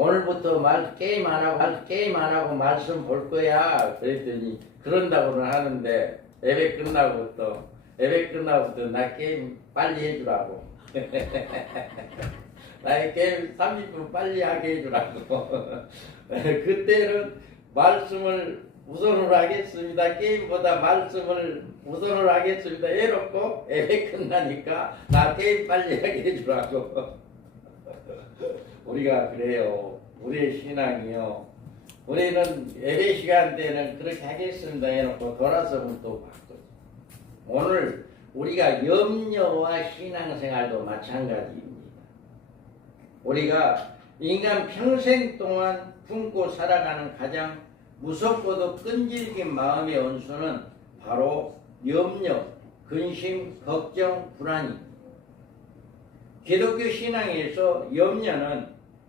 오늘부터 게임 안 하고 말씀 볼 거야. 그랬더니 그런다고는 하는데 예배 끝나고부터 나 게임 빨리 해주라고. 나의 게임 30분 빨리 하게 해주라고. 그때는 말씀을 우선으로 하겠습니다. 게임보다 말씀을 우선으로 하겠습니다. 해놓고 예배 끝나니까 나 게임 빨리 하게 해주라고. 우리가 그래요. 우리의 신앙이요. 우리는 예배 시간 때는 그렇게 하겠습니다 해놓고 돌아서면 또 바꿔. 오늘 우리가 염려와 신앙생활도 마찬가지입니다. 우리가 인간 평생 동안 품고 살아가는 가장 무섭고도 끈질긴 마음의 원수는 바로 염려, 근심, 걱정, 불안입니다. 기독교 신앙에서 염려는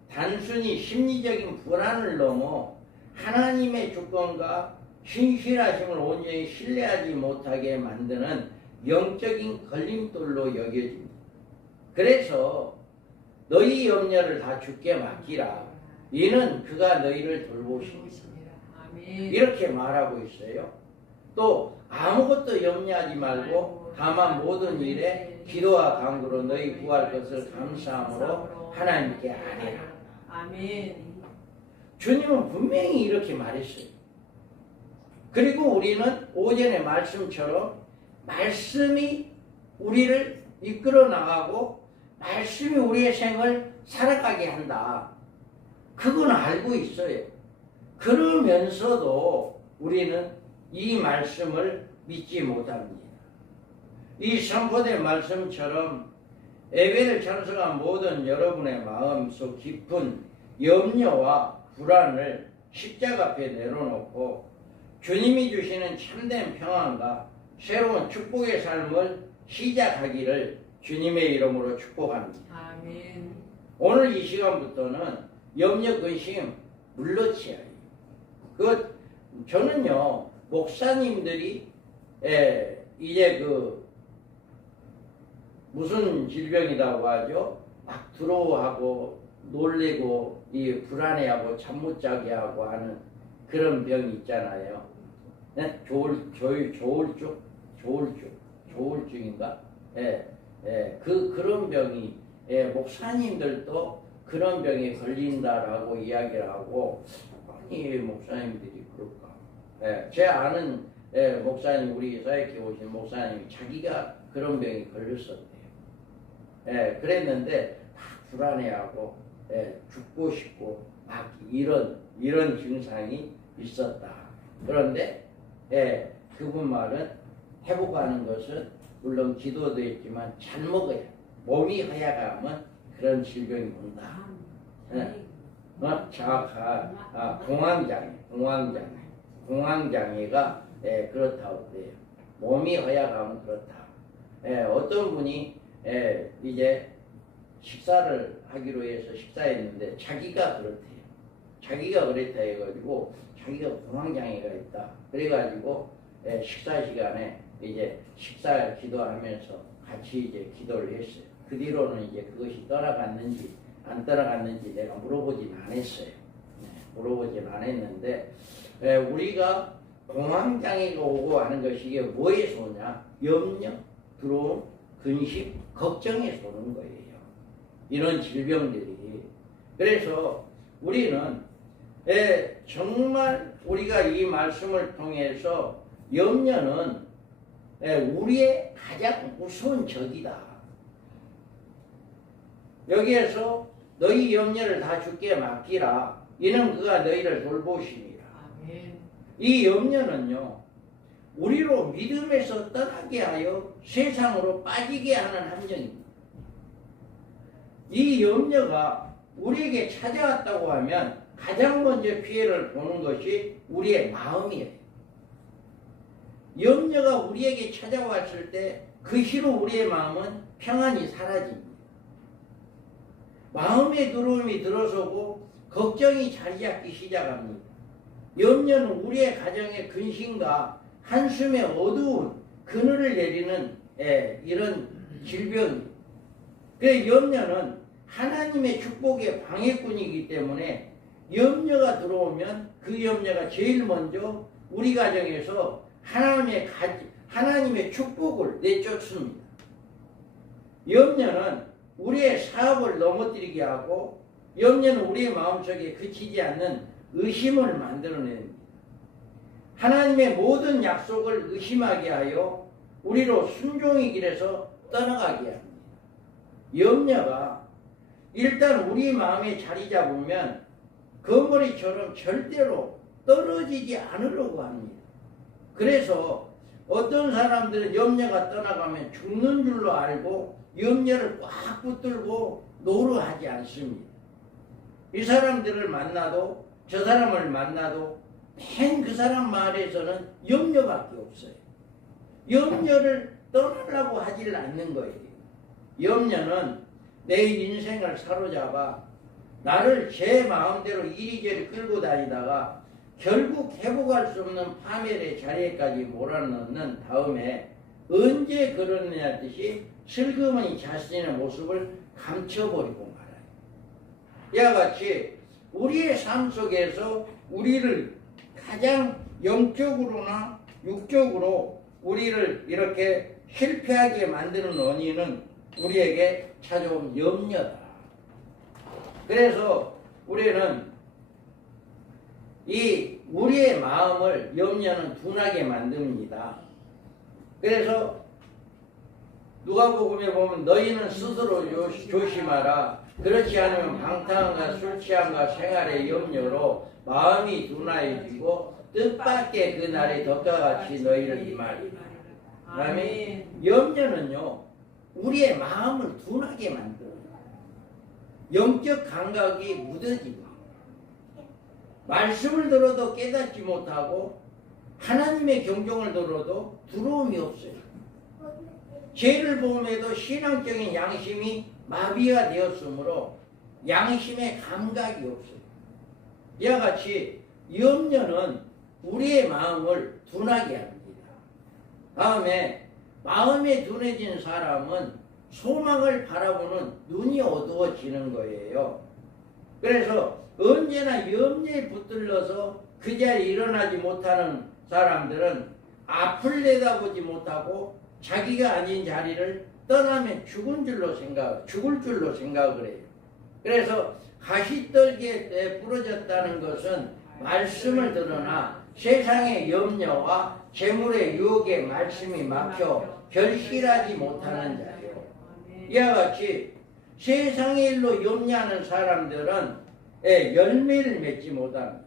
단순히 심리적인 불안을 넘어 하나님의 주권과 신실하심을 온전히 신뢰하지 못하게 만드는 영적인 걸림돌로 여겨집니다. 그래서 너희 염려를 다 주께 맡기라. 이는 그가 너희를 돌보십니다. 이렇게 말하고 있어요. 또 아무것도 염려하지 말고 다만 모든 일에 기도와 간구로 너희 구할 것을 감사함으로 하나님께 아뢰라. 아멘. 주님은 분명히 이렇게 말했어요. 그리고 우리는 오전의 말씀처럼 말씀이 우리를 이끌어 나가고 말씀이 우리의 생을 살아가게 한다. 그건 알고 있어요. 그러면서도 우리는 이 말씀을 믿지 못합니다. 이 선포된 말씀처럼 예배를 참석한 모든 여러분의 마음속 깊은 염려와 불안을 십자가 앞에 내려놓고 주님이 주시는 참된 평안과 새로운 축복의 삶을 시작하기를 주님의 이름으로 축복합니다. 아멘. 오늘 이 시간부터는 염려, 근심 물러치야 해요. 저는요 목사님들이 이제 무슨 질병이라고 하죠? 막 두려워하고 놀래고 이 불안해하고 잠 못 자게 하고 하는 그런 병이 있잖아요. 네? 조울증인가? 그런 병이 목사님들도 그런 병에 걸린다라고 이야기를 하고 아니 목사님들이 그럴까? 제 아는 목사님 우리 사역에 오신 목사님이 자기가 그런 병이 걸렸었대요. 그랬는데 다 불안해하고 죽고 싶고 막 이런 증상이 있었다. 그런데 그분 말은 회복하는 것은 물론 기도도 했지만 잘 먹어야 몸이 허약하면 그런 질병이 온다. 공황장애가 그렇다고 그래요. 몸이 허약하면 그렇다. 어떤 분이 이제 식사를 하기로 해서 식사했는데 자기가 그렇대요. 자기가 그랬다 해가지고 자기가 공황장애가 있다. 그래가지고 식사 시간에 이제 식사 기도하면서 같이 이제 기도를 했어요. 그 뒤로는 이제 그것이 떠나갔는지 안 떠나갔는지 내가 물어보진 않았어요. 물어보진 않았는데 우리가 공황장애가 오고 하는 것이 이게 뭐에서 오냐? 염려, 두려움, 근심, 걱정에서 오는 거예요. 이런 질병들이. 그래서 우리는 정말 우리가 이 말씀을 통해서 염려는 우리의 가장 무서운 적이다. 여기에서 너희 염려를 다 주께 맡기라. 이는 그가 너희를 돌보시니라. 아멘. 이 염려는요, 우리로 믿음에서 떠나게 하여 세상으로 빠지게 하는 함정입니다. 이 염려가 우리에게 찾아왔다고 하면 가장 먼저 피해를 보는 것이 우리의 마음이에요. 염려가 우리에게 찾아왔을 때 그 시로 우리의 마음은 평안이 사라집니다. 마음의 두려움이 들어서고 걱정이 자리 잡기 시작합니다. 염려는 우리의 가정의 근심과 한숨의 어두운 그늘을 내리는 이런 질병입니다. 그 염려는 하나님의 축복의 방해꾼이기 때문에 염려가 들어오면 그 염려가 제일 먼저 우리 가정에서 하나님의 축복을 내쫓습니다. 염려는 우리의 사업을 넘어뜨리게 하고 염려는 우리의 마음속에 그치지 않는 의심을 만들어냅니다. 하나님의 모든 약속을 의심하게 하여 우리로 순종의 길에서 떠나가게 합니다. 염려가 일단 우리 마음에 자리 잡으면 거머리처럼 절대로 떨어지지 않으려고 합니다. 그래서 어떤 사람들은 염려가 떠나가면 죽는 줄로 알고 염려를 꽉 붙들고 노루하지 않습니다. 이 사람들을 만나도 저 사람을 만나도 맨 그 사람 말에서는 염려밖에 없어요. 염려를 떠나려고 하질 않는 거예요. 염려는 내 인생을 사로잡아 나를 제 마음대로 이리저리 끌고 다니다가 결국 회복할 수 없는 파멸의 자리에까지 몰아넣는 다음에 언제 그러느냐 듯이 슬그머니 자신의 모습을 감춰버리고 말아요. 이와 같이 우리의 삶 속에서 우리를 가장 영적으로나 육적으로 우리를 이렇게 실패하게 만드는 원인은 우리에게 찾아온 염려다. 그래서 우리는 이 우리의 마음을 염려는 둔하게 만듭니다. 그래서 누가복음에 보면 너희는 스스로 조심하라. 그렇지 않으면 방탕함과 술 취함과 생활의 염려로 마음이 둔하여지고 뜻밖의 그 날이 덕과 같이 너희를 임하리라. 그다음에 염려는요 우리의 마음을 둔하게 만들어요. 영적 감각이 무뎌지고 말씀을 들어도 깨닫지 못하고 하나님의 경종을 들어도 두려움이 없어요. 죄를 보면도 신앙적인 양심이 마비가 되었으므로 양심의 감각이 없어요. 이와 같이 염려는 우리의 마음을 둔하게 합니다. 다음에 마음에 둔해진 사람은 소망을 바라보는 눈이 어두워지는 거예요. 그래서 언제나 염려에 붙들려서 그 자리에 일어나지 못하는 사람들은 앞을 내다보지 못하고 자기가 아닌 자리를 떠나면 죽을 줄로 생각을 해요. 그래서 가시떨기에 부러졌다는 것은 말씀을 들으나 세상의 염려와 재물의 유혹에 말씀이 막혀 결실하지 못하는 자예요. 이와 같이 세상의 일로 염려하는 사람들은 열매를 맺지 못합니다.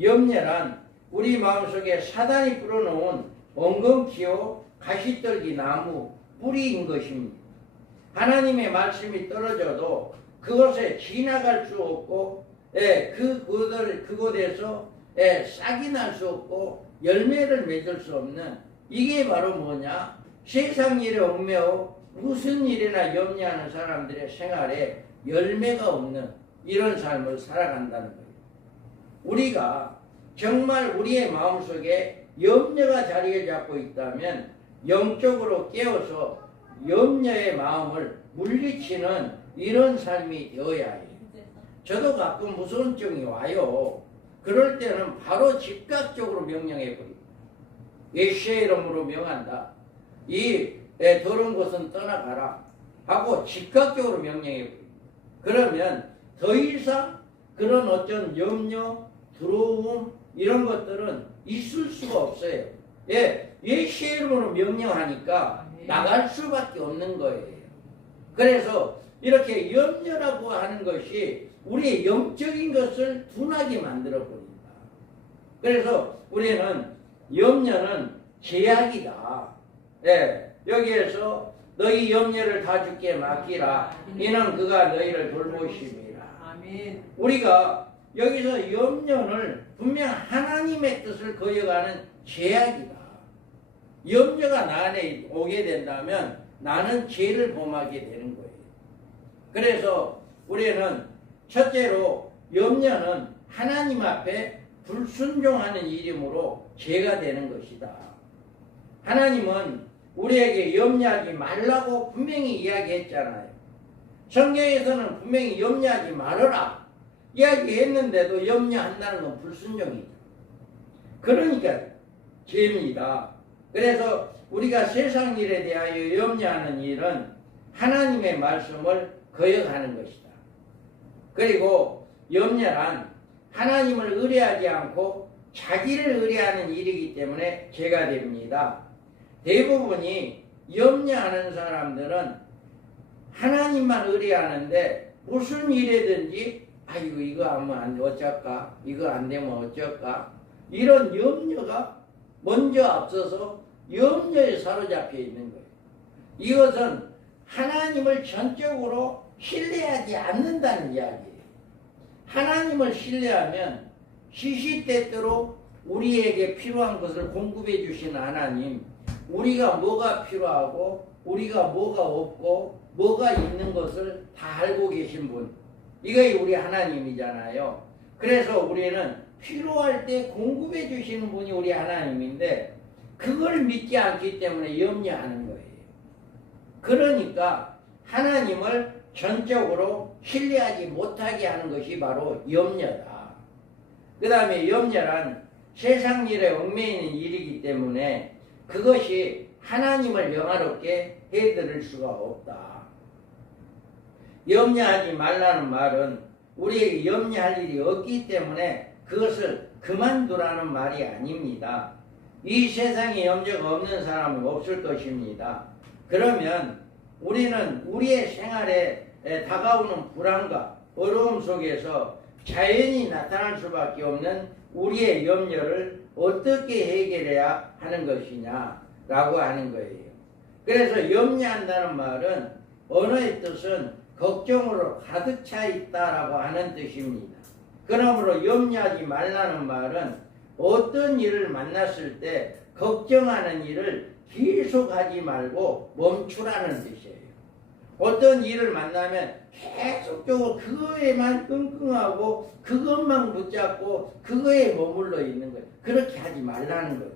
염려란 우리 마음속에 사단이 불어넣은 엉겅퀴요 가시떨기 나무 뿌리인 것입니다. 하나님의 말씀이 떨어져도 그곳에 지나갈 수 없고 그곳에서 싹이 날 수 없고 열매를 맺을 수 없는 이게 바로 뭐냐? 세상 일에 얽매여 무슨 일이나 염려하는 사람들의 생활에 열매가 없는 이런 삶을 살아간다는 거예요. 우리가 정말 우리의 마음속에 염려가 자리를 잡고 있다면 영적으로 깨어서 염려의 마음을 물리치는 이런 삶이 되어야 해요. 저도 가끔 무서운증이 와요. 그럴 때는 바로 즉각적으로 명령해버립니다. 예수의 이름으로 명한다. 이 더러운 것은 떠나가라 하고 즉각적으로 명령해버립니다. 그러면 더 이상 그런 어떤 염려, 두려움 이런 것들은 있을 수가 없어요. 예수의 이름으로 명령하니까 나갈 수밖에 없는 거예요. 그래서 이렇게 염려라고 하는 것이 우리의 영적인 것을 둔하게 만들어버린다. 그래서 우리는 염려는 제약이다. 여기에서 너희 염려를 다 주께 맡기라. 이는 그가 너희를 돌보심이라. 우리가 여기서 염려를 분명 하나님의 뜻을 거역하는 제약이다. 염려가 나 안에 오게 된다면 나는 죄를 범하게 되는 거예요. 그래서 우리는 첫째로 염려는 하나님 앞에 불순종하는 일이므로 죄가 되는 것이다. 하나님은 우리에게 염려하지 말라고 분명히 이야기했잖아요. 성경에서는 분명히 염려하지 말아라 이야기했는데도 염려한다는 건 불순종이죠. 그러니까 죄입니다. 그래서 우리가 세상 일에 대하여 염려하는 일은 하나님의 말씀을 거역하는 것이다. 그리고 염려란 하나님을 의뢰하지 않고 자기를 의뢰하는 일이기 때문에 죄가 됩니다. 대부분이 염려하는 사람들은 하나님만 의뢰하는데 무슨 일이든지 아이고 이거 하면 어쩔까? 이거 안 되면 어쩔까? 이런 염려가 먼저 앞서서 염려에 사로잡혀 있는 거예요. 이것은 하나님을 전적으로 신뢰하지 않는다는 이야기예요. 하나님을 신뢰하면 시시때때로 우리에게 필요한 것을 공급해 주시는 하나님, 우리가 뭐가 필요하고 우리가 뭐가 없고 뭐가 있는 것을 다 알고 계신 분, 이게 우리 하나님이잖아요. 그래서 우리는 필요할 때 공급해 주시는 분이 우리 하나님인데 그걸 믿지 않기 때문에 염려하는 거예요. 그러니까 하나님을 전적으로 신뢰하지 못하게 하는 것이 바로 염려다. 그 다음에 염려란 세상 일에 얽매이는 일이기 때문에 그것이 하나님을 영화롭게 해드릴 수가 없다. 염려하지 말라는 말은 우리에게 염려할 일이 없기 때문에 그것을 그만두라는 말이 아닙니다. 이 세상에 염려가 없는 사람은 없을 것입니다. 그러면 우리는 우리의 생활에 다가오는 불안과 어려움 속에서 자연히 나타날 수밖에 없는 우리의 염려를 어떻게 해결해야 하는 것이냐라고 하는 거예요. 그래서 염려한다는 말은 언어의 뜻은 걱정으로 가득 차 있다라고 하는 뜻입니다. 그러므로 염려하지 말라는 말은 어떤 일을 만났을 때 걱정하는 일을 계속하지 말고 멈추라는 뜻이에요. 어떤 일을 만나면 계속적으로 그거에만 끙끙하고 그것만 붙잡고 그거에 머물러 있는 거예요. 그렇게 하지 말라는 거죠.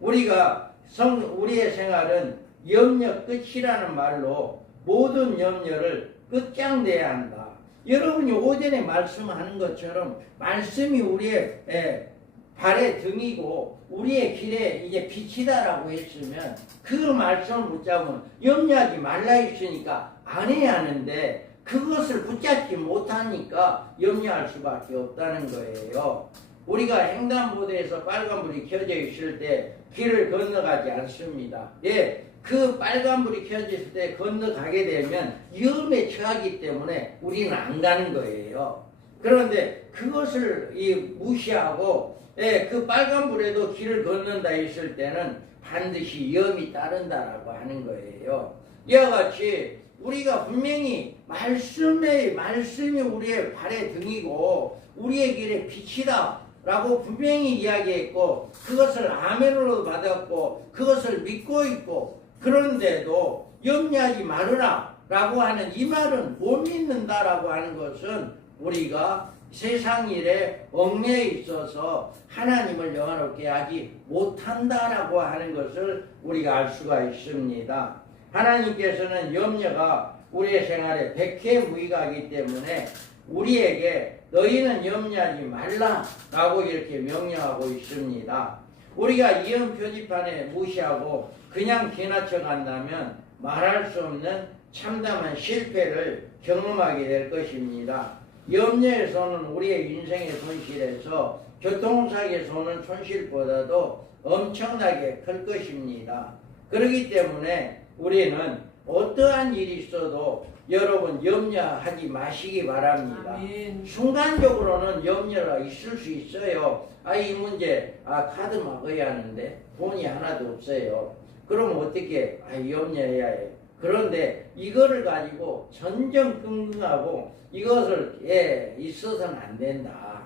우리의 생활은 염려 끝이라는 말로 모든 염려를 끝장내야 한다. 여러분이 오전에 말씀하는 것처럼 말씀이 우리의 발의 등이고 우리의 길에 이제 빛이다라고 했으면 그 말씀을 붙잡으면 염려하지 말라 했으니까 안 해야 하는데 그것을 붙잡지 못하니까 염려할 수밖에 없다는 거예요. 우리가 횡단보도에서 빨간불이 켜져 있을 때 길을 건너가지 않습니다. 예, 그 빨간불이 켜졌을 때 건너가게 되면 위험에 처하기 때문에 우리는 안 가는 거예요. 그런데 그것을 무시하고 그 빨간불에도 길을 건넌다 했을 때는 반드시 위험이 따른다라고 하는 거예요. 이와 같이 우리가 분명히 말씀이 우리의 발의 등이고 우리의 길의 빛이다 라고 분명히 이야기했고 그것을 아멘으로 받았고 그것을 믿고 있고 그런데도 염려하지 말으라 라고 하는 이 말은 못 믿는다라고 하는 것은 우리가 세상 일에 얽매여 있어서 하나님을 영화롭게 하지 못한다라고 하는 것을 우리가 알 수가 있습니다. 하나님께서는 염려가 우리의 생활에 백해무익하기 때문에 우리에게 너희는 염려하지 말라라고 이렇게 명령하고 있습니다. 우리가 이런 표지판에 무시하고 그냥 지나쳐 간다면 말할 수 없는 참담한 실패를 경험하게 될 것입니다. 염려에서는 우리의 인생의 손실에서 교통사고에서 오는 손실보다도 엄청나게 클 것입니다. 그렇기 때문에 우리는 어떠한 일이 있어도 여러분 염려하지 마시기 바랍니다. 아멘. 순간적으로는 염려가 있을 수 있어요. 이 문제 카드 막아야 하는데 돈이 하나도 없어요. 그럼 어떻게 염려해야 해요. 그런데 이거를 가지고 전전긍긍하고 이것을 있어서는 안 된다.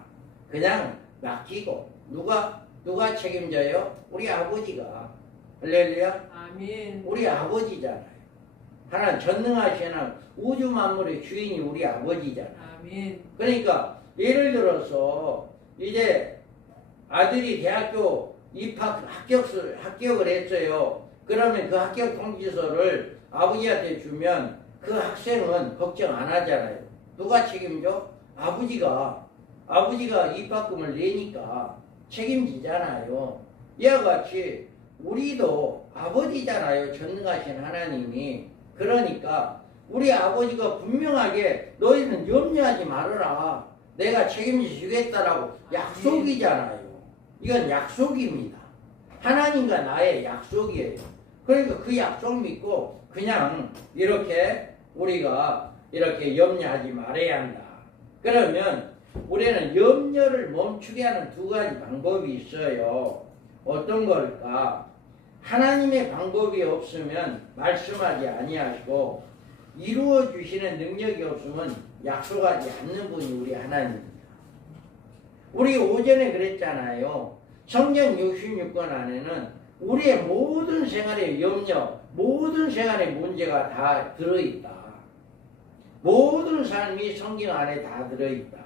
그냥 맡기고 누가 책임져요? 우리 아버지가. 할렐루야. 아멘. 우리 아버지잖아요. 하나님 전능하신 우주 만물의 주인이 우리 아버지잖아요. 아멘. 그러니까 예를 들어서 이제 아들이 대학교 합격을 했어요. 그러면 그 합격 통지서를 아버지한테 주면 그 학생은 걱정 안 하잖아요. 누가 책임져? 아버지가 입학금을 내니까 책임지잖아요. 이와 같이 우리도 아버지잖아요. 전능하신 하나님이. 그러니까 우리 아버지가 분명하게 너희는 염려하지 말아라. 내가 책임지겠다라고 약속이잖아요. 이건 약속입니다. 하나님과 나의 약속이에요. 그러니까 그 약속 믿고 그냥 이렇게 우리가 이렇게 염려하지 말아야 한다. 그러면 우리는 염려를 멈추게 하는 두 가지 방법이 있어요. 어떤 걸까? 하나님의 방법이 없으면 말씀하지 아니하시고 이루어 주시는 능력이 없으면 약속하지 않는 분이 우리 하나님입니다. 우리 오전에 그랬잖아요. 성경 66권 안에는 우리의 모든 생활의 염려, 모든 생활의 문제가 다 들어있다. 모든 삶이 성경 안에 다 들어있다.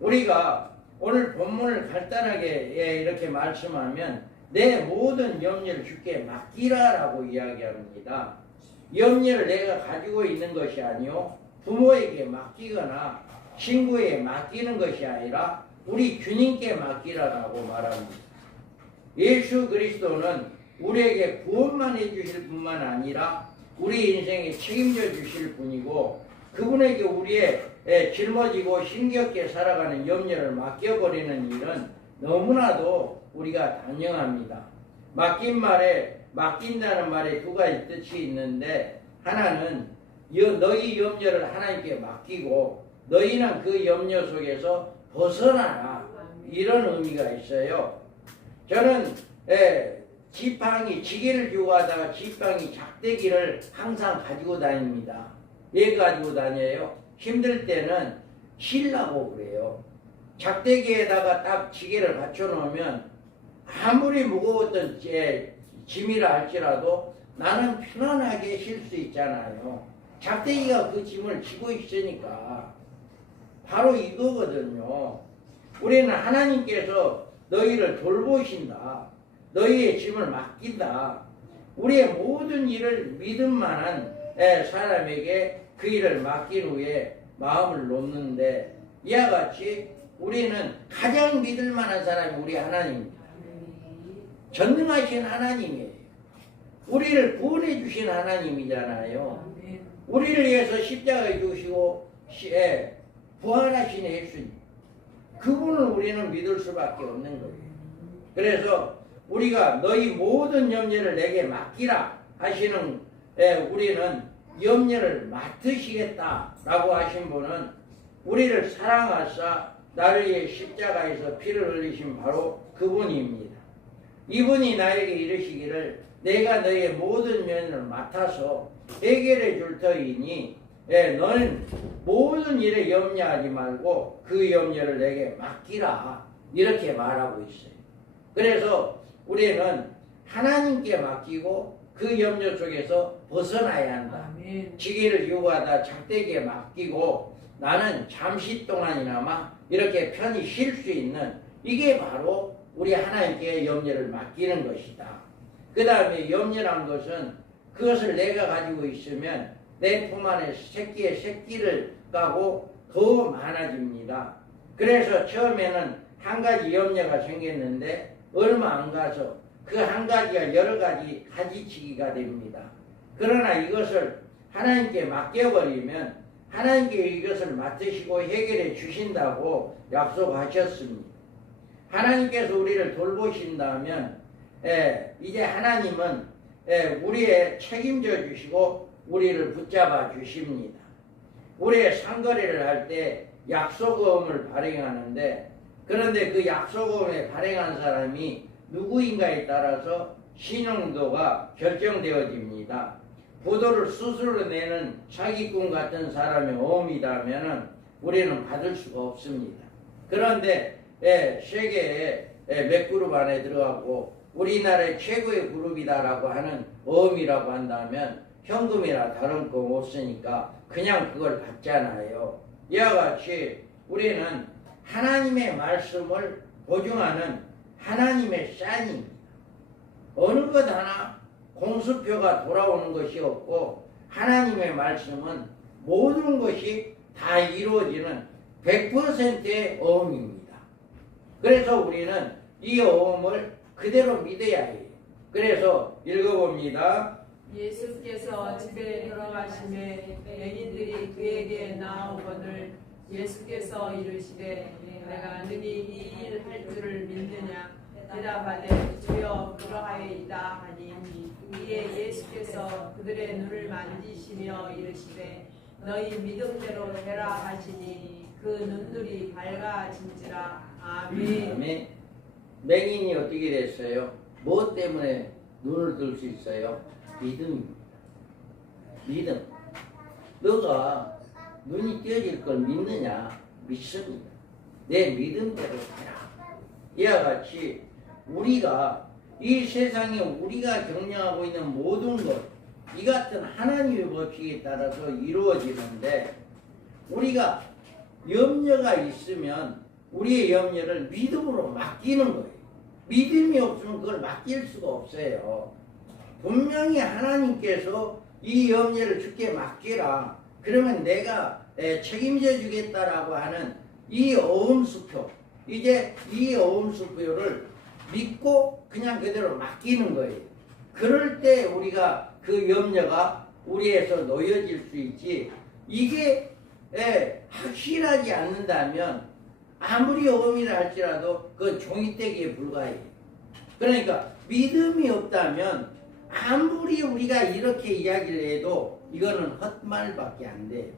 우리가 오늘 본문을 간단하게 이렇게 말씀하면 내 모든 염려를 주께 맡기라라고 이야기합니다. 염려를 내가 가지고 있는 것이 아니요 부모에게 맡기거나 친구에게 맡기는 것이 아니라 우리 주님께 맡기라라고 말합니다. 예수 그리스도는 우리에게 구원만 해주실 뿐만 아니라 우리 인생에 책임져 주실 분이고 그분에게 우리의 짊어지고 힘겹게 살아가는 염려를 맡겨버리는 일은 너무나도 우리가 단정합니다. 맡긴다는 말에 두 가지 뜻이 있는데 하나는 너희 염려를 하나님께 맡기고 너희는 그 염려 속에서 벗어나라 이런 의미가 있어요. 저는 지게를 주고 하다가 지팡이 작대기를 항상 가지고 다닙니다. 왜 가지고 다녀요? 힘들 때는 쉬려고 그래요. 작대기에다가 딱 지게를 받쳐놓으면 아무리 무거웠던 짐이라 할지라도 나는 편안하게 쉴 수 있잖아요. 작대기가 그 짐을 지고 있으니까 바로 이거거든요. 우리는 하나님께서 너희를 돌보신다. 너희의 짐을 맡긴다. 우리의 모든 일을 믿음만한 사람에게 그 일을 맡긴 후에 마음을 놓는데 이와 같이 우리는 가장 믿을 만한 사람이 우리 하나님입니다. 전능하신 하나님이에요. 우리를 구원해 주신 하나님이잖아요. 우리를 위해서 십자가에 주시고 부활하신 예수님. 그분을 우리는 믿을 수밖에 없는 거예요. 그래서 우리가 너희 모든 염려를 내게 맡기라 하시는 우리는 염려를 맡으시겠다라고 하신 분은 우리를 사랑하사 나를 위해 십자가에서 피를 흘리신 바로 그분입니다. 이분이 나에게 이르시기를 내가 너의 모든 면을 맡아서 해결해 줄 터이니 너는 모든 일에 염려하지 말고 그 염려를 내게 맡기라 이렇게 말하고 있어요. 그래서 우리는 하나님께 맡기고 그 염려 속에서 벗어나야 한다. 지게를 요구하다 작대기에 맡기고 나는 잠시 동안이나마 이렇게 편히 쉴 수 있는 이게 바로 우리 하나님께 염려를 맡기는 것이다. 그 다음에 염려란 것은 그것을 내가 가지고 있으면 내 품 안에 새끼를 까고 더 많아집니다. 그래서 처음에는 한 가지 염려가 생겼는데 얼마 안 가서 그 한 가지가 여러 가지 가지치기가 됩니다. 그러나 이것을 하나님께 맡겨버리면 하나님께 이것을 맡으시고 해결해 주신다고 약속하셨습니다. 하나님께서 우리를 돌보신다면 이제 하나님은 우리의 책임져 주시고 우리를 붙잡아 주십니다. 우리의 상거래를 할 때 약속음을 발행하는데 그런데 그 약속음에 발행한 사람이 누구인가에 따라서 신용도가 결정되어집니다. 부도를 스스로 내는 사기꾼 같은 사람의 어음이라면 우리는 받을 수가 없습니다. 그런데 세계에 몇 그룹 안에 들어가고 우리나라의 최고의 그룹이다라고 하는 어음이라고 한다면 현금이나 다른 거 없으니까 그냥 그걸 받잖아요. 이와 같이 우리는 하나님의 말씀을 보증하는 하나님의 사인입니다. 어느 것 하나 공수표가 돌아오는 것이 없고 하나님의 말씀은 모든 것이 다 이루어지는 100%의 어음입니다. 그래서 우리는 이 어음을 그대로 믿어야 해요. 그래서 읽어봅니다. 예수께서 집에 들어가심에 맹인들이 그에게 나오거늘 예수께서 이르시되 내가 능히 이 일 할 줄을 믿느냐 대답하되 주여 그러하이다 하니 이에 예수께서 그들의 눈을 만지시며 이르시되 너희 믿음대로 되라 하시니 그 눈들이 밝아진지라. 아멘. 아멘. 맹인이 어떻게 됐어요? 무엇 때문에 눈을 들 수 있어요? 믿음입니다. 믿음. 너가 눈이 띄어질 걸 믿느냐? 믿습니다. 내 믿음대로 해라. 이와 같이 우리가 이 세상에 우리가 경영하고 있는 모든 것, 이 같은 하나님의 법칙에 따라서 이루어지는데 우리가 염려가 있으면 우리의 염려를 믿음으로 맡기는 거예요. 믿음이 없으면 그걸 맡길 수가 없어요. 분명히 하나님께서 이 염려를 주께 맡기라. 그러면 내가 책임져 주겠다라고 하는 이 어음수표, 이제 이 어음수표를 믿고 그냥 그대로 맡기는 거예요. 그럴 때 우리가 그 염려가 우리에서 놓여질 수 있지. 이게 확실하지 않는다면 아무리 어음이라 할지라도 그건 종이떼기에 불과해요. 그러니까 믿음이 없다면 아무리 우리가 이렇게 이야기를 해도 이거는 헛말밖에 안 돼요.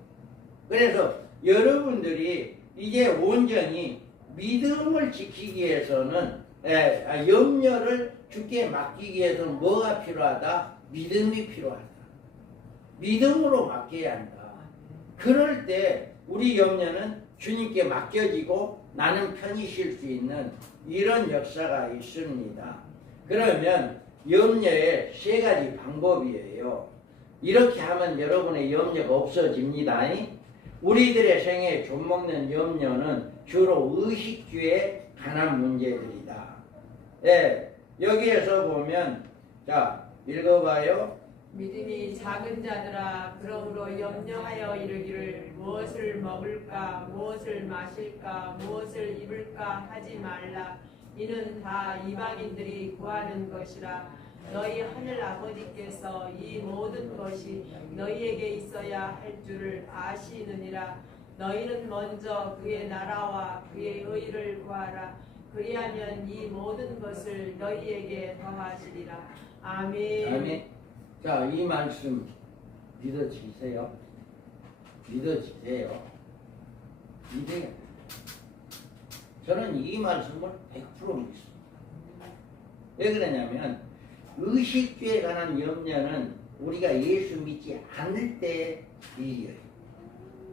그래서 여러분들이 이제 온전히 믿음을 지키기 위해서는 염려를 주께 맡기기 위해서는 뭐가 필요하다? 믿음이 필요하다. 믿음으로 맡겨야 한다. 그럴 때 우리 염려는 주님께 맡겨지고 나는 편히 쉴 수 있는 이런 역사가 있습니다. 그러면 염려의 세 가지 방법이에요. 이렇게 하면 여러분의 염려가 없어집니다. 우리들의 생에 좀먹는 염려는 주로 의식주에 관한 문제들이다. 여기에서 보면 자 읽어봐요. 믿음이 작은 자들아 그러므로 염려하여 이르기를 무엇을 먹을까 무엇을 마실까 무엇을 입을까 하지 말라. 이는 다 이방인들이 구하는 것이라. 너희 하늘 아버지께서 이 모든 것이 너희에게 있어야 할 줄을 아시느니라. 너희는 먼저 그의 나라와 그의 의를 구하라. 그리하면 이 모든 것을 너희에게 더하시리라. 아멘. 아멘. 자, 이 말씀 믿어지세요? 믿어지세요? 믿어야 돼요. 저는 이 말씀을 100% 믿습니다. 왜 그러냐면 의식주에 관한 염려는 우리가 예수 믿지 않을 때의 일이에요.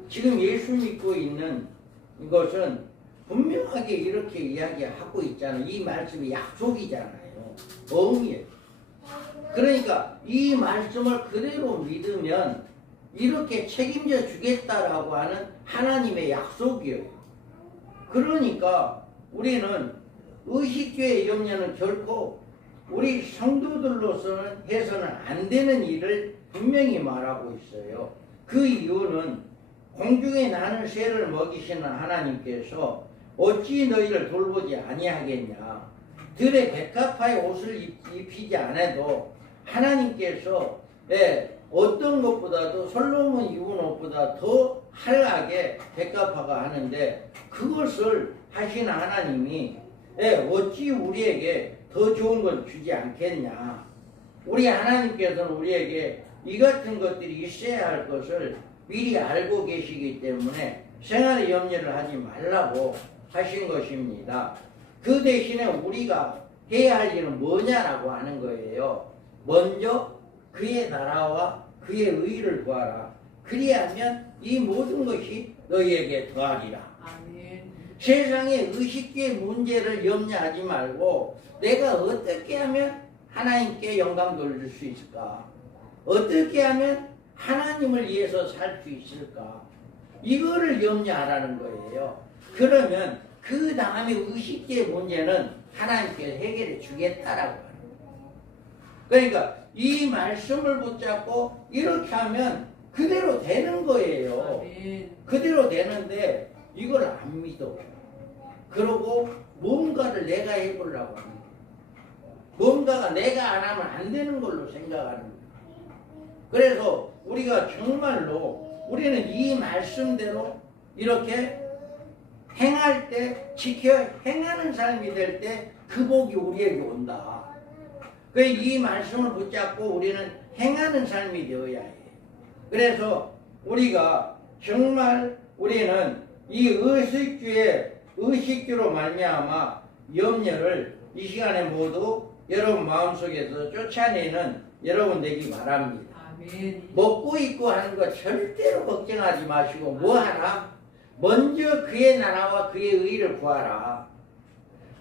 지금 예수 믿고 있는 것은 분명하게 이렇게 이야기하고 있잖아요. 이 말씀이 약속이잖아요. 어음이에요. 그러니까 이 말씀을 그대로 믿으면 이렇게 책임져 주겠다라고 하는 하나님의 약속이에요. 그러니까 우리는 의식주의 염려는 결코 우리 성도들로서는 해서는 안 되는 일을 분명히 말하고 있어요. 그 이유는 공중에 나는 새를 먹이시는 하나님께서 어찌 너희를 돌보지 아니하겠냐. 들의 백합화의 옷을 입히지 않아도 하나님께서 어떤 것보다도 솔로몬 입은 옷보다 더 화려하게 백합화가 하는데 그것을 하신 하나님이 어찌 우리에게 더 좋은 걸 주지 않겠냐. 우리 하나님께서는 우리에게 이 같은 것들이 있어야 할 것을 미리 알고 계시기 때문에 생활의 염려를 하지 말라고 하신 것입니다. 그 대신에 우리가 해야 할 일은 뭐냐라고 하는 거예요. 먼저 그의 나라와 그의 의를 구하라. 그리하면 이 모든 것이 너희에게 더하리라. 아멘. 세상의 의식주의 문제를 염려하지 말고 내가 어떻게 하면 하나님께 영광 돌릴 수 있을까? 어떻게 하면 하나님을 위해서 살 수 있을까? 이거를 염려하라는 거예요. 그러면 그 다음에 의식주의 문제는 하나님께 해결해 주겠다라고 하는 거예요. 그러니까 이 말씀을 붙잡고 이렇게 하면 그대로 되는 거예요. 아멘. 그대로 되는데 이걸 안 믿어. 그러고 뭔가를 내가 해보려고 하는 거예요. 뭔가가 내가 안 하면 안 되는 걸로 생각하는 거예요. 그래서 우리가 정말로 우리는 이 말씀대로 이렇게 행할 때 행하는 삶이 될 때 그 복이 우리에게 온다. 이 말씀을 붙잡고 우리는 행하는 삶이 되어야 해. 그래서 우리가 정말 우리는 이 의식주로 말미암아 염려를 이 시간에 모두 여러분 마음속에서 쫓아내는 여러분 되기 바랍니다. 아멘. 먹고 입고 하는 거 절대로 걱정하지 마시고 뭐 하나? 먼저 그의 나라와 그의 의를 구하라.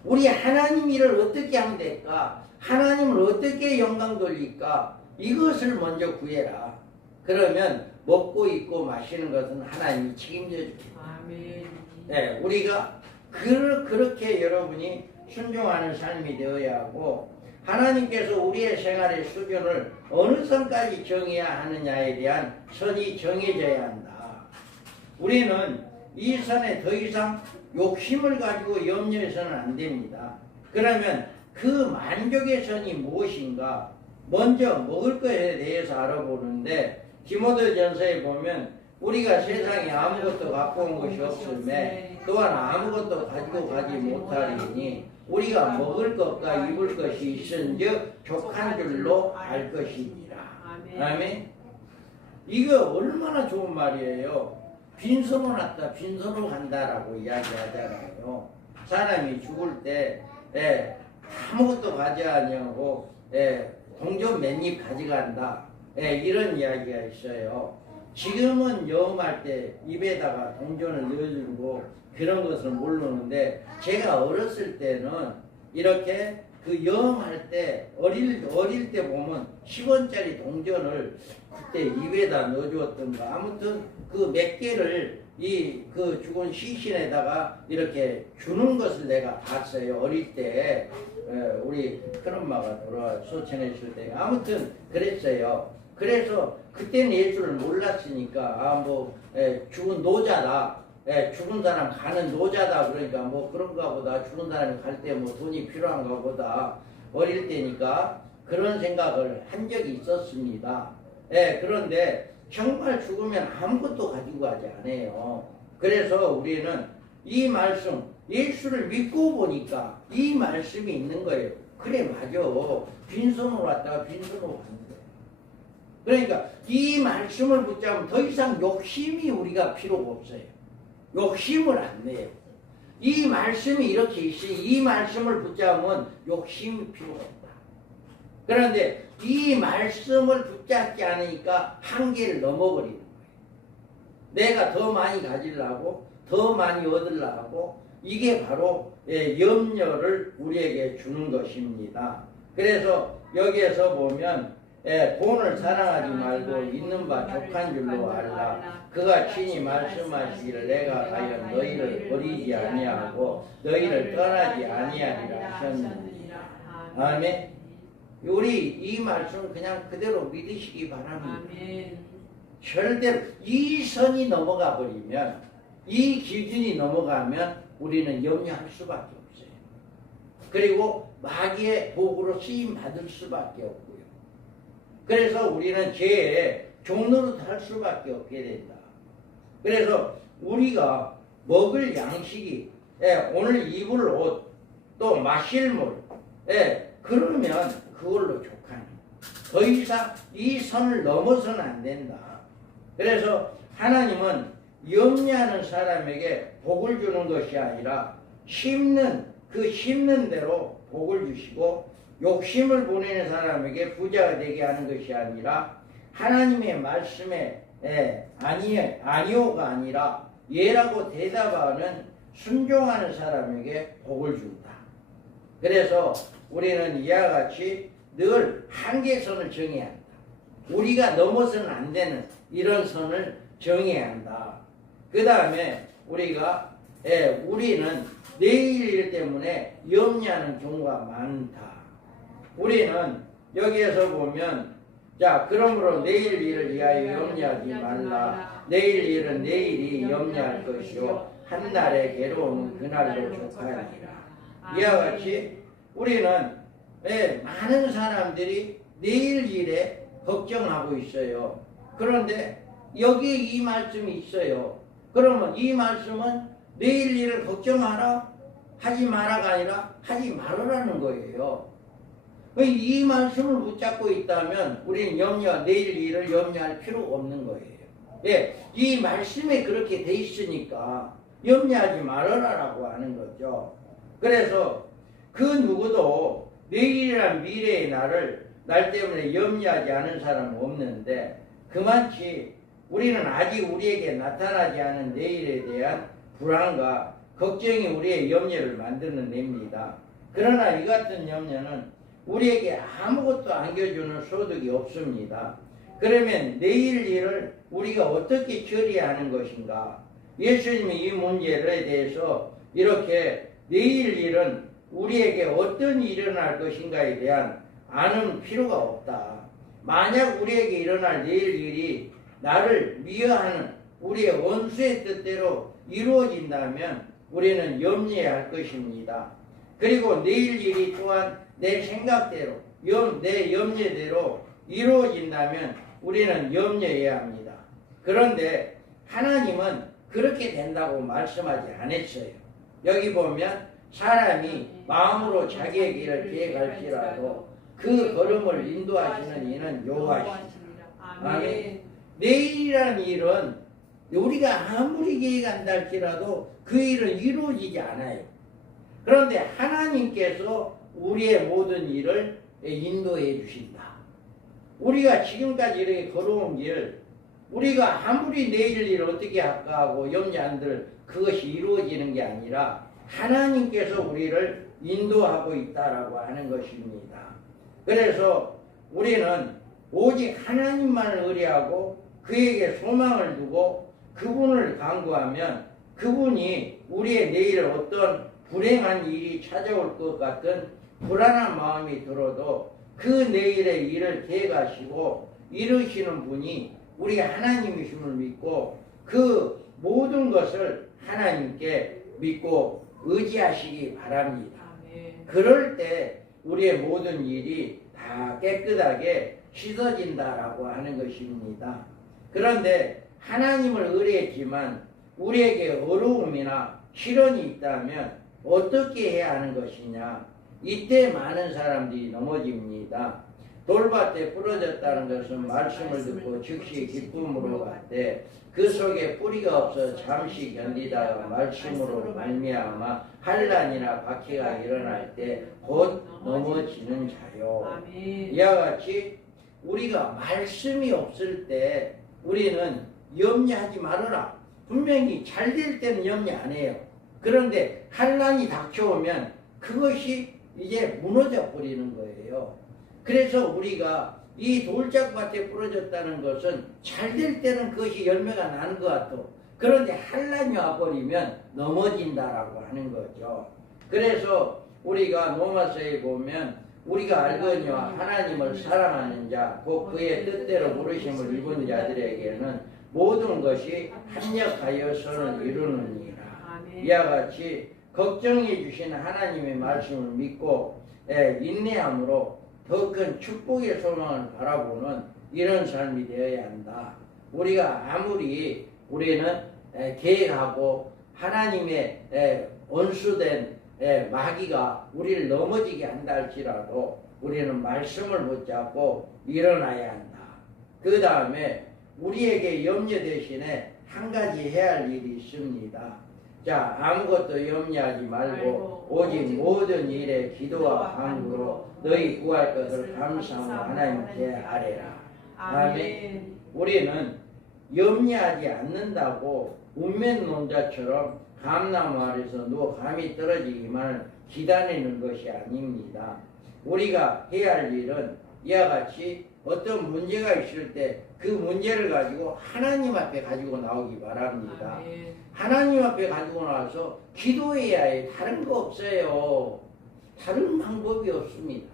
우리 하나님 일을 어떻게 하면 될까? 하나님을 어떻게 영광 돌릴까? 이것을 먼저 구해라. 그러면 먹고 입고 마시는 것은 하나님이 책임져 줄게. 아멘. 네, 우리가 그렇게 여러분이 순종하는 삶이 되어야 하고 하나님께서 우리의 생활의 수준을 어느 선까지 정해야 하느냐에 대한 선이 정해져야 한다. 우리는 이 선에 더 이상 욕심을 가지고 염려해서는 안 됩니다. 그러면 그 만족의 선이 무엇인가? 먼저 먹을 것에 대해서 알아보는데 디모데전서에 보면 우리가 세상에 아무것도 갖고 온 것이 없음에 또한 아무것도 가지고 가지 못하리니 우리가 먹을 것과 입을 것이 있은즉 족한 줄로 알 것이니라. 아멘. 이거 얼마나 좋은 말이에요. 빈손으로 왔다 빈손으로 간다라고 이야기하잖아요. 사람이 죽을 때 아무것도 가져가냐고 동전 몇 입 가져간다. 이런 이야기가 있어요. 지금은 여음할 때 입에다가 동전을 넣어주고 그런 것을 모르는데 제가 어렸을 때는 이렇게 그 여음할 때 어릴 때 보면 10원짜리 동전을 그때 입에다 넣어주었던가 아무튼 그 몇 개를 그 죽은 시신에다가 이렇게 주는 것을 내가 봤어요. 어릴 때 우리 큰엄마가 소천에 있을 때 아무튼 그랬어요. 그래서 그때는 예수를 몰랐으니까 죽은 노자다. 죽은 사람 가는 노자다. 그러니까 뭐 그런가 보다. 죽은 사람이 갈 때 뭐 돈이 필요한가 보다. 어릴 때니까 그런 생각을 한 적이 있었습니다. 그런데 정말 죽으면 아무것도 가지고 가지 않아요. 그래서 우리는 이 말씀, 예수를 믿고 보니까 이 말씀이 있는 거예요. 그래, 맞아. 빈손으로 왔다가 빈손으로 가는 거예요. 그러니까 이 말씀을 붙잡으면 더 이상 욕심이 우리가 필요가 없어요. 욕심을 안 내요. 이 말씀이 이렇게 있으니 이 말씀을 붙잡으면 욕심이 필요가 없다. 그런데 이 말씀을 붙잡지 않으니까 한계를 넘어버리는 거예요. 내가 더 많이 가지려고 더 많이 얻으려고 이게 바로 염려를 우리에게 주는 것입니다. 그래서 여기에서 보면 돈을 사랑하지 말고 있는 바 족한 줄로 알라. 그가 친히 말씀하시기를 내가 과연 너희를 버리지 아니하고 너희를 떠나지 아니하리라 하셨느니라. 아멘. 우리 이 말씀 그냥 그대로 믿으시기 바랍니다. 아멘. 절대로 이 선이 넘어가 버리면 이 기준이 넘어가면 우리는 염려할 수밖에 없어요. 그리고 마귀의 복으로 쓰임 받을 수밖에 없고요. 그래서 우리는 죄의 종로로 달 수밖에 없게 된다. 그래서 우리가 먹을 양식이 오늘 입을 옷 또 마실 물 그러면 그걸로 족하니 더 이상 이 선을 넘어서는 안 된다. 그래서 하나님은 염려하는 사람에게 복을 주는 것이 아니라 심는 대로 복을 주시고 욕심을 보내는 사람에게 부자가 되게 하는 것이 아니라 하나님의 말씀에 아니오가 아니라 예라고 대답하는 순종하는 사람에게 복을 준다. 그래서 우리는 이와 같이 늘 한계선을 정해야 한다. 우리가 넘어서는 안 되는 이런 선을 정해야 한다. 그 다음에 우리는 내일 일 때문에 염려하는 경우가 많다. 우리는 여기에서 보면 자 그러므로 내일 일을 위하여 염려하지 말라. 내일 일은 내일이 염려할 것이요 한날의 괴로움은 그날로 족하리라. 이와 같이 우리는 많은 사람들이 내일 일에 걱정하고 있어요. 그런데 여기에 이 말씀이 있어요. 그러면 이 말씀은 내일 일을 걱정하라 하지 마라가 아니라 하지 말으라는 거예요. 이 말씀을 붙잡고 있다면 우리는 내일 일을 염려할 필요가 없는 거예요. 이 말씀에 그렇게 돼 있으니까 염려하지 말아라라고 하는 거죠. 그래서 그 누구도 내일이란 미래의 날 때문에 염려하지 않은 사람은 없는데 그만치 우리는 아직 우리에게 나타나지 않은 내일에 대한 불안과 걱정이 우리의 염려를 만들어냅니다. 그러나 이 같은 염려는 우리에게 아무것도 안겨주는 소득이 없습니다. 그러면 내일 일을 우리가 어떻게 처리하는 것인가? 예수님이 이 문제에 대해서 이렇게 내일 일은 우리에게 어떤 일이 일어날 것인가에 대한 아는 필요가 없다. 만약 우리에게 일어날 내일 일이 나를 미워하는 우리의 원수의 뜻대로 이루어진다면 우리는 염려해야 할 것입니다. 그리고 내일 일이 또한 내 생각대로 내 염려대로 이루어진다면 우리는 염려해야 합니다. 그런데 하나님은 그렇게 된다고 말씀하지 않았어요. 여기 보면 사람이 마음으로 자기의 길을 계획할지라도 그 걸음을 인도하시는 이는 여호와십니다. 아멘. 내일이라는 일은 우리가 아무리 계획한다 할지라도 그 일은 이루어지지 않아요. 그런데 하나님께서 우리의 모든 일을 인도해 주신다. 우리가 지금까지 이렇게 걸어온 길, 우리가 아무리 내일 일을 어떻게 할까 하고 염려한들 그것이 이루어지는 게 아니라 하나님께서 우리를 인도하고 있다라고 하는 것입니다. 그래서 우리는 오직 하나님만을 의뢰하고 그에게 소망을 두고 그분을 간구하면 그분이 우리의 내일 어떤 불행한 일이 찾아올 것 같은 불안한 마음이 들어도 그 내일의 일을 계획하시고 이루시는 분이 우리 하나님이심을 믿고 그 모든 것을 하나님께 믿고 의지하시기 바랍니다. 그럴 때 우리의 모든 일이 다 깨끗하게 씻어진다라고 하는 것입니다. 그런데 하나님을 의뢰했지만 우리에게 어려움이나 시련이 있다면 어떻게 해야 하는 것이냐? 이때 많은 사람들이 넘어집니다. 돌밭에 부러졌다는 것은 말씀을 듣고 즉시 기쁨으로 갔대 그 속에 뿌리가 없어 잠시 견디다가 말씀으로 말미암아 환난이나 박해가 일어날 때 곧 넘어지는 자요. 이와 같이 우리가 말씀이 없을 때 우리는 염려하지 말아라. 분명히 잘 될 때는 염려 안 해요. 그런데 환난이 닥쳐오면 그것이 이제 무너져 버리는 거예요. 그래서 우리가 이 돌짝밭에 부러졌다는 것은 잘 될 때는 그것이 열매가 나는 것 같아. 그런데 환난이 와버리면 넘어진다라고 하는 거죠. 그래서 우리가 로마서에 보면 우리가 알거니와 하나님을 사랑하는 자, 곧 그의 뜻대로 부르심을 입은 자들에게는 모든 것이 합력하여 선을 이루느니라. 이와 같이 걱정해 주신 하나님의 말씀을 믿고 인내함으로 더 큰 축복의 소망을 바라보는 이런 삶이 되어야 한다. 우리가 아무리 우리는 계획하고 하나님의 온수된 마귀가 우리를 넘어지게 한다 할지라도 우리는 말씀을 붙잡고 일어나야 한다. 그 다음에 우리에게 염려 대신에 한 가지 해야 할 일이 있습니다. 자, 아무것도 염려하지 말고 오직 모든 일에 기도와 간구로 너희 구할 것을 감사하며 하나님께 아뢰라. 아멘. 우리는 염려하지 않는다고 운면론자처럼 감나무 아래서 누워 감이 떨어지기만을 기다리는 것이 아닙니다. 우리가 해야 할 일은 이와 같이 어떤 문제가 있을 때 그 문제를 가지고 하나님 앞에 가지고 나오기 바랍니다. 하나님 앞에 가지고 나와서 기도해야 해. 다른 거 없어요. 다른 방법이 없습니다.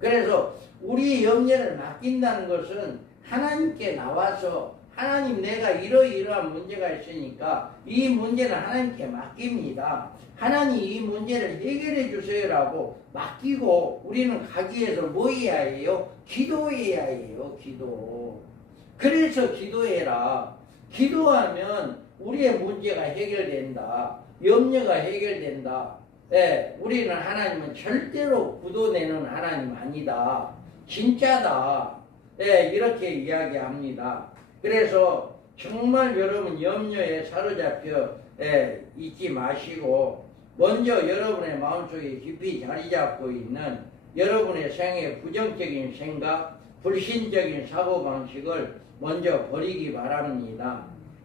그래서 우리 염려를 맡긴다는 것은 하나님께 나와서 하나님 내가 이러이러한 문제가 있으니까 이 문제는 하나님께 맡깁니다. 하나님 이 문제를 해결해 주세요라고 맡기고 우리는 가기 위해서 뭐 해야 해요? 기도해야 해요. 기도. 그래서 기도해라. 기도하면 우리의 문제가 해결된다. 염려가 해결된다. 예, 우리는 하나님은 절대로 굳어내는 하나님 아니다. 진짜다. 예, 이렇게 이야기합니다. 그래서 정말 여러분 염려에 사로잡혀 있지 마시고 먼저 여러분의 마음속에 깊이 자리 잡고 있는 여러분의 생의 부정적인 생각, 불신적인 사고방식을 먼저 버리기 바랍니다.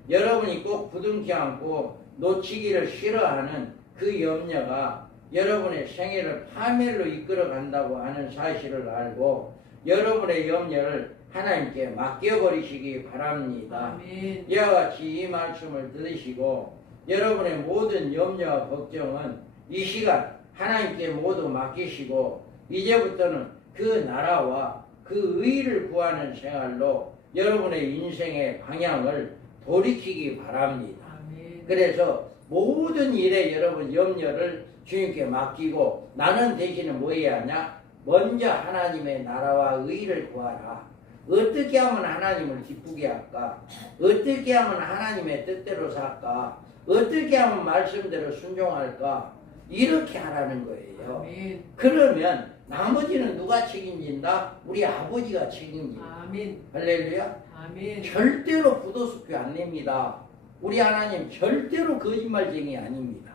여러분이 꼭 부둥켜 안고 놓치기를 싫어하는 그 염려가 여러분의 생애를 파멸로 이끌어 간다고 하는 사실을 알고 여러분의 염려를 하나님께 맡겨버리시기 바랍니다. 아멘. 이와 같이 이 말씀을 들으시고 여러분의 모든 염려와 걱정은 이 시간 하나님께 모두 맡기시고 이제부터는 그 나라와 그 의를 구하는 생활로 여러분의 인생의 방향을 돌이키기 바랍니다. 아멘. 그래서 모든 일에 여러분 염려를 주님께 맡기고 나는 대신에 뭐 해야 하냐? 먼저 하나님의 나라와 의를 구하라. 어떻게 하면 하나님을 기쁘게 할까? 어떻게 하면 하나님의 뜻대로 살까? 어떻게 하면 말씀대로 순종할까? 이렇게 하라는 거예요. 아멘. 그러면 나머지는 누가 책임진다? 우리 아버지가 책임진다. 아멘. 할렐루야. 아멘. 절대로 부도수표 안 냅니다. 우리 하나님 절대로 거짓말쟁이 아닙니다.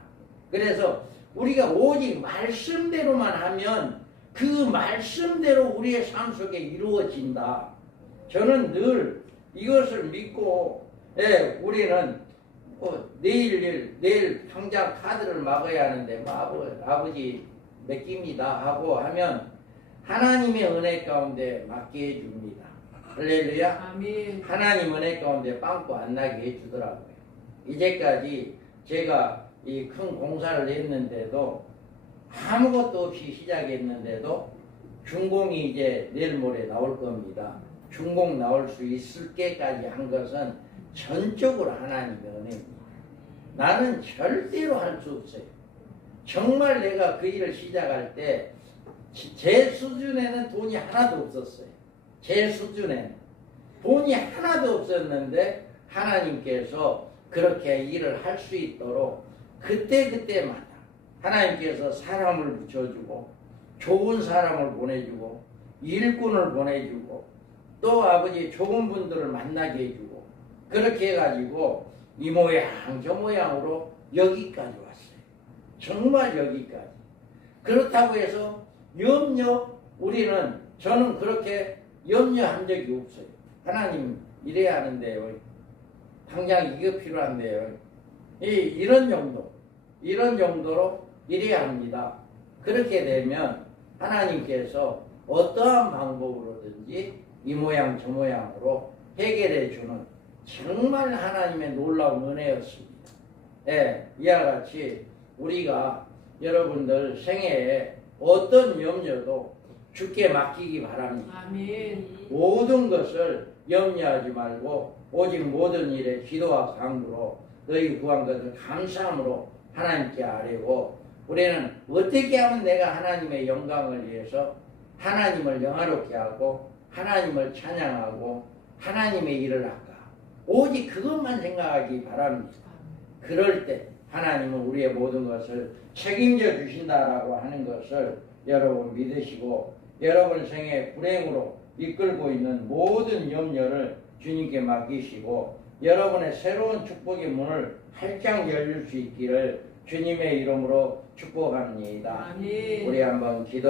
그래서 우리가 오직 말씀대로만 하면 그 말씀대로 우리의 삶 속에 이루어진다. 저는 늘 이것을 믿고 우리는 내일 당장 카드를 막아야 하는데 아버지 맡깁니다 하고 하면 하나님의 은혜 가운데 맡게 해줍니다. 할렐루야. 아멘. 하나님 은혜 가운데 빵꾸 안 나게 해주더라고요. 이제까지 제가 이 큰 공사를 했는데도 아무것도 없이 시작했는데도 준공이 이제 내일 모레 나올 겁니다. 준공 나올 수 있을 때까지 한 것은 전적으로 하나님의 은혜입니다. 나는 절대로 할 수 없어요. 정말 내가 그 일을 시작할 때 제 수준에는 돈이 하나도 없었어요. 제 수준에는 돈이 하나도 없었는데 하나님께서 그렇게 일을 할 수 있도록 그때마다 하나님께서 사람을 붙여주고 좋은 사람을 보내주고 일꾼을 보내주고 또 아버지 좋은 분들을 만나게 해주고 그렇게 해가지고 이 모양 저 모양으로 여기까지 왔어요. 정말 여기까지. 그렇다고 해서 저는 그렇게 염려한 적이 없어요. 하나님 이래야 하는데요. 당장 이거 필요한데요. 이런 정도로 이래야 합니다. 그렇게 되면 하나님께서 어떠한 방법으로든지 이 모양 저 모양으로 해결해 주는 정말 하나님의 놀라운 은혜였습니다. 이와 같이 우리가 여러분들 생애에 어떤 염려도 주께 맡기기 바랍니다. 아멘. 모든 것을 염려하지 말고 오직 모든 일에 기도와 간구로 너희 구한 것을 감사함으로 하나님께 아뢰고 우리는 어떻게 하면 내가 하나님의 영광을 위해서 하나님을 영화롭게 하고 하나님을 찬양하고 하나님의 일을 할까? 오직 그것만 생각하기 바랍니다. 그럴 때 하나님은 우리의 모든 것을 책임져 주신다라고 하는 것을 여러분 믿으시고 여러분 생에 불행으로 이끌고 있는 모든 염려를 주님께 맡기시고 여러분의 새로운 축복의 문을 활짝 열릴 수 있기를 주님의 이름으로 축복합니다. 아멘. 우리 한번 기도